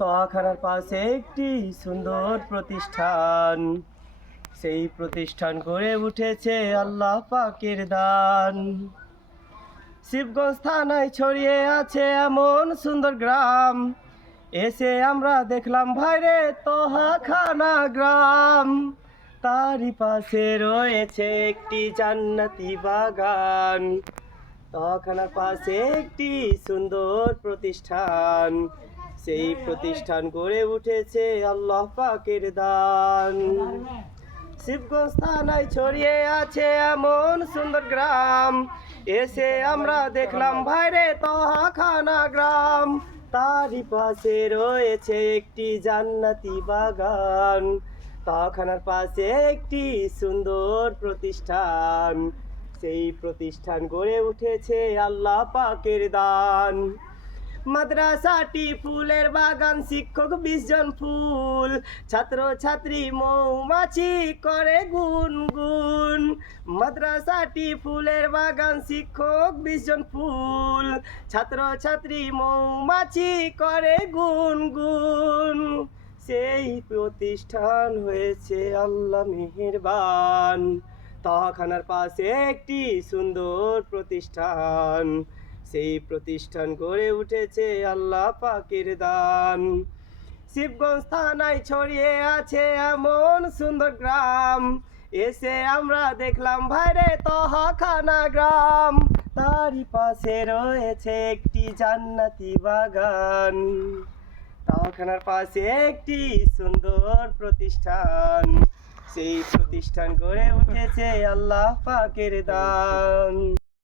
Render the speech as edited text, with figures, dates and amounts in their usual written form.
তখানার পাশে একটি সুন্দর প্রতিষ্ঠান, সেই প্রতিষ্ঠান গড়ে উঠেছে আল্লাহ পাকের দান। শিবগঞ্জ থানায় ছড়িয়ে আছে এমন সুন্দর গ্রাম, এসে আমরা দেখলাম ভাইরে তহাখানা গ্রাম। তারই পাশে রয়েছে একটি জান্নাতি বাগান, তখানার পাশে একটি সুন্দর প্রতিষ্ঠান, সেই প্রতিষ্ঠান গড়ে উঠেছে আল্লাহ পাকের দান। শিবগঞ্জ থানায় ছড়িয়ে আছে এমন সুন্দর গ্রাম, এসে আমরা দেখলাম ভাইরে তহাখানা গ্রাম। তারই পাশে রয়েছে একটি জান্নাতি বাগান, তখানার পাশে একটি সুন্দর প্রতিষ্ঠান, সেই প্রতিষ্ঠান গড়ে উঠেছে আল্লাহ পাকের দান। মাদ্রাসাটি ফুলের বাগান, শিক্ষক 20 জন ফুল, ছাত্র ছাত্রী মৌমাছি করে গুনগুন। মাদ্রাসাটি ফুলের বাগান, শিক্ষক 20 জন ফুল, ছাত্র ছাত্রী মৌমাছি করে গুনগুন। সেই প্রতিষ্ঠান হয়েছে আল্লাহ মেহেরবান, তখানার পাশে একটি সুন্দর প্রতিষ্ঠান, সেই প্রতিষ্ঠান গড়ে উঠেছে আল্লাহ পাকের দান। শিবগঞ্জ থানায় ছড়িয়ে আছে এমন সুন্দর গ্রাম, এসে আমরা দেখলাম ভাইরে তহাখানা গ্রাম। তারই পাশে রয়েছে একটি জান্নাতি বাগান, তখানার পাশে একটি সুন্দর প্রতিষ্ঠান, সেই প্রতিষ্ঠান গড়ে উঠেছে আল্লাহ পাকের দান।